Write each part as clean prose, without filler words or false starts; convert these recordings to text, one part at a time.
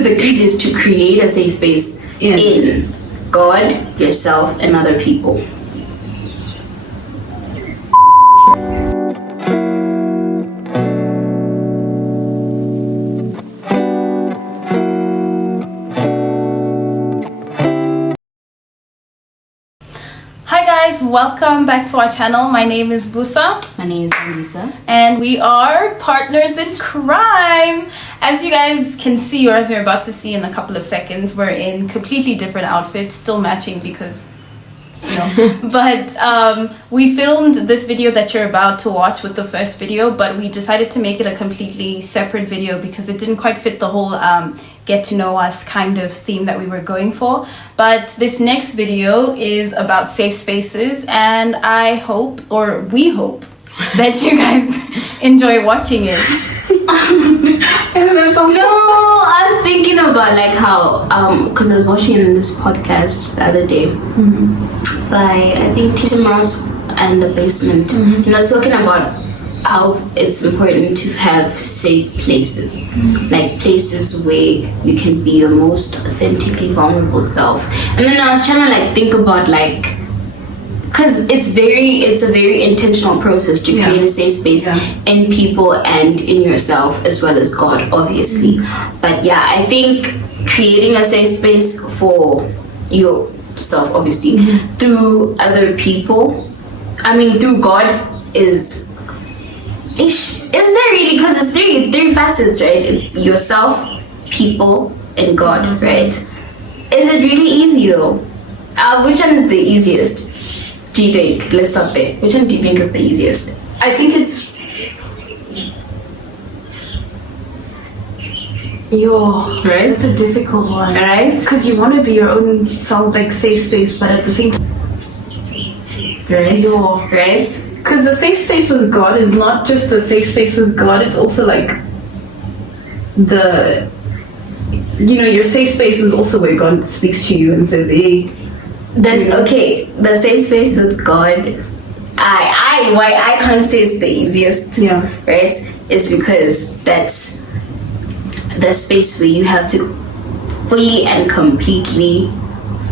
is the easiest to create a safe space in God, yourself, and other people. Welcome back to our channel. My name is Busa. My name is Lisa. And we are partners in crime. As you guys can see, or as we're about to see in a couple of seconds, we're in completely different outfits, still matching because, you know. But we filmed this video that you're about to watch with the first video, but we decided to make it a completely separate video because it didn't quite fit the whole get to know us kind of theme that we were going for. But this next video is about safe spaces, and I hope, or we hope, that you guys enjoy watching it. No, I was thinking about like how because I was watching this podcast the other day by I think Tim Ross and The Basement, and I was talking about how it's important to have safe places, like places where you can be your most authentically vulnerable self. And then I was trying to like think about like, because it's a very intentional process to create a safe space in people and in yourself as well as God, obviously. But yeah, I think creating a safe space for yourself, obviously, through other people, I mean through God is there really, because it's three facets, right? It's yourself, people, and God, right? Is it really easy though? Which one is the easiest, do you think? Let's stop there. Which one do you think is the easiest? I think it's right? It's a difficult one, right? Because you want to be your own self, like safe space, but at the same time, right? Because the safe space with God is not just a safe space with God, it's also like your safe space is also where God speaks to you and says, hey. The safe space with God, why I can't say it's the easiest, right? Is because that's the space where you have to fully and completely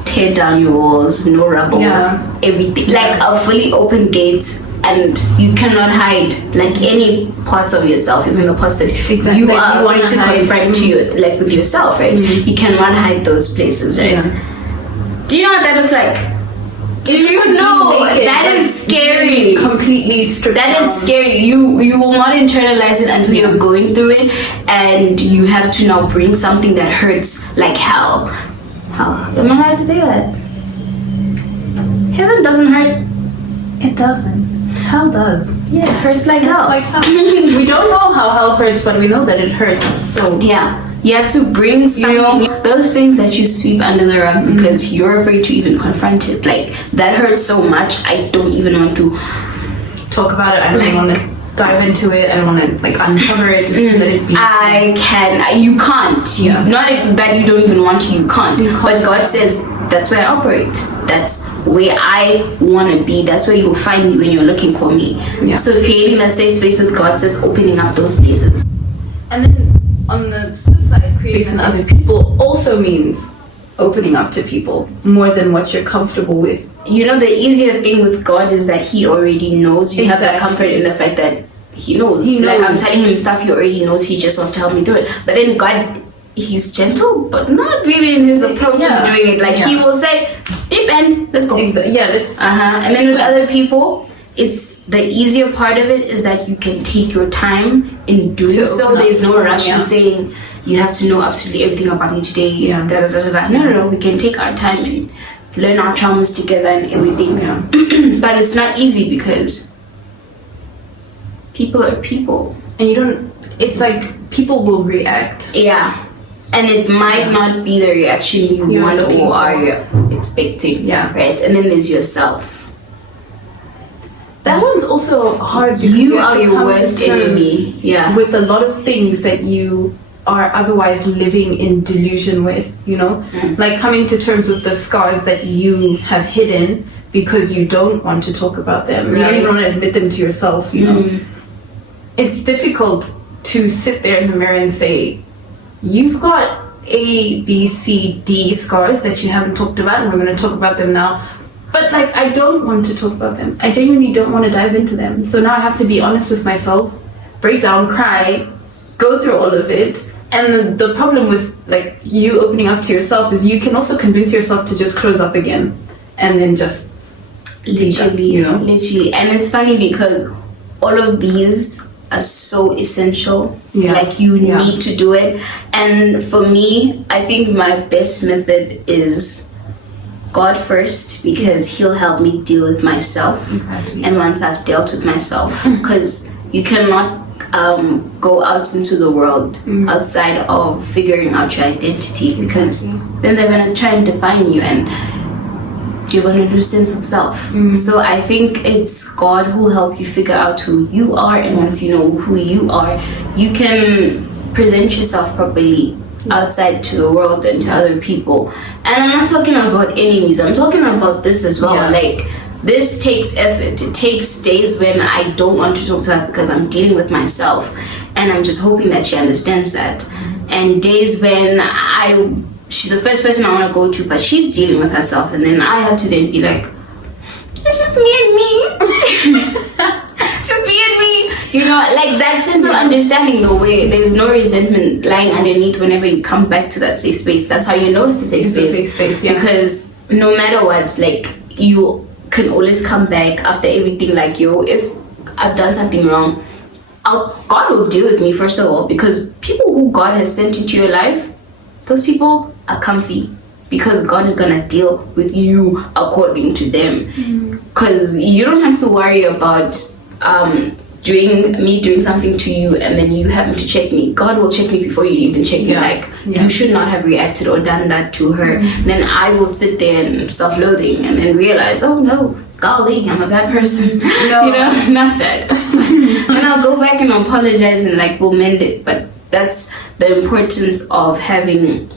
tear down your walls, no rubble, everything, like a fully open gate, and you cannot hide like any parts of yourself, even the parts that you are going to confront to you, like with yourself, right? You cannot hide those places, right? Do you know what that looks like? Do you know? That is scary. Completely stripped That down. is scary. You will not internalize it until you're going through it, and you have to now bring something that hurts like hell. How am I allowed to say that? Heaven doesn't hurt. It doesn't. Hell does. Yeah, it hurts like hell. Like hell. We don't know how hell hurts, but we know that it hurts. So yeah, you have to bring something, those things that you sweep under the rug because you're afraid to even confront it. Like that hurts so much. I don't even want to talk about it. I don't want to dive into it. I don't want to like uncover it. Just let it be. You can't. Not if that you don't even want to. You can't. But God says that's where I operate. That's where I want to be. That's where you'll find me when you're looking for me. So creating that safe space with God says opening up those places. And then on the flip side, creating other people also means opening up to people more than what you're comfortable with. You know, the easier thing with God is that He already knows. You have that comfort in the fact that He knows. Like I'm telling Him stuff He already knows. He just wants to help me through it. But then God, He's gentle, but not really in His approach to doing it. Like He will say, "Deep end, let's go." Let's. And then with other people, it's the easier part of it is that you can take your time in doing so. There's no rush in saying you have to know absolutely everything about me today. No. We can take our time and learn our traumas together and everything. But it's not easy because people are people, and you don't. It's like people will react. And it might not be the reaction you want or are expecting. Right. And then there's yourself. That one's also hard because you are your worst enemy. With a lot of things that you are otherwise living in delusion with, like coming to terms with the scars that you have hidden because you don't want to talk about them. You don't even want to admit them to yourself. It's difficult to sit there in the mirror and say, you've got A, B, C, D scars that you haven't talked about, and we're going to talk about them now. But like, I don't want to talk about them. I genuinely don't want to dive into them. So now I have to be honest with myself, break down, cry, go through all of it. And the problem with like you opening up to yourself is you can also convince yourself to just close up again and then just Literally, you know? literally. And it's funny because all of these are so essential. Yeah. Like you Yeah. need to do it. And for me, I think my best method is God first, because He'll help me deal with myself. Exactly. And once I've dealt with myself, because you cannot go out into the world outside of figuring out your identity, because then they're gonna try and define you and you're going to lose sense of self. So I think it's God who will help you figure out who you are, and once you know who you are, you can present yourself properly outside to the world and to other people. And I'm not talking about enemies, I'm talking about this as well. Yeah. Like, this takes effort. It takes days when I don't want to talk to her because I'm dealing with myself, and I'm just hoping that she understands that. And days when she's the first person I want to go to, but she's dealing with herself, and then I have to then be like, it's just me and me. Just me and me. You know, like that sense of understanding the way there's no resentment lying underneath whenever you come back to that safe space. That's how you know it's a safe It's a space. safe space, yeah. Because no matter what, like, you can always come back after everything. Like, if I've done something wrong, God will deal with me first of all, because people who God has sent into your life, those people are comfy, because God is gonna deal with you according to them. Because you don't have to worry about doing something to you and then you having to check me. God will check me before you even check me. Yeah. Like, Yeah. you should not have reacted or done that to her. Then I will sit there and self-loathing and then realize, oh no, golly, I'm a bad person. No. You know, not that. And I'll go back and apologize and like we'll mend it. But that's the importance of having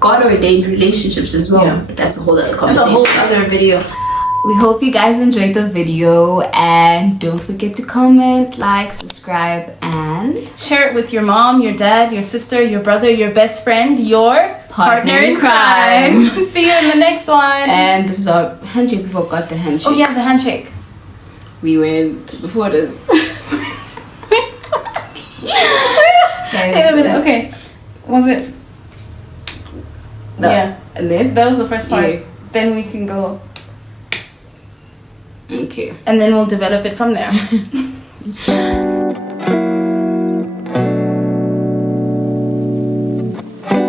God-ordained relationships as well. Yeah. But that's a whole other That's a conversation. whole other video. We hope you guys enjoyed the video, and don't forget to comment, like, subscribe, and share it with your mom, your dad, your sister, your brother, your best friend, your partner in crime. See you in the next one. And this is our handshake. We forgot the handshake. Oh yeah, the handshake. We went before this. Wait a minute. Okay, was it? Yeah, And then? that was the first part. Yeah. Then we can go, Okay. and then we'll develop it from there.